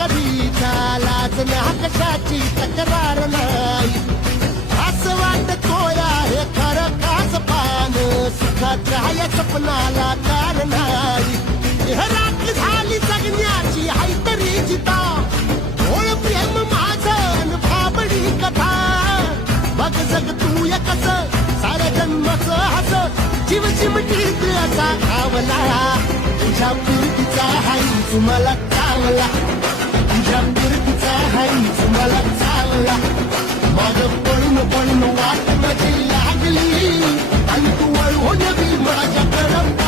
कधीचा लाज ना कशाची तक्रार नाही असं वाटतो आहे खरं काच पान सुखाच्या या सपनाला कार नाही राख झाली जगण्याची हाय तरी जिता ओळ प्रेम माझं भाबडी कथा बघ जग तू एकच साऱ्या जन्माचं हस जीव चिमटीत असा खावला तुझ्या प्रीतीचा हाय तुम्हाला चावला तुझ्या प्रीतीचा हाय तुम्हाला चावला मग पळून वाट माझी लागली आणि तू वळून बी माझ्याकडं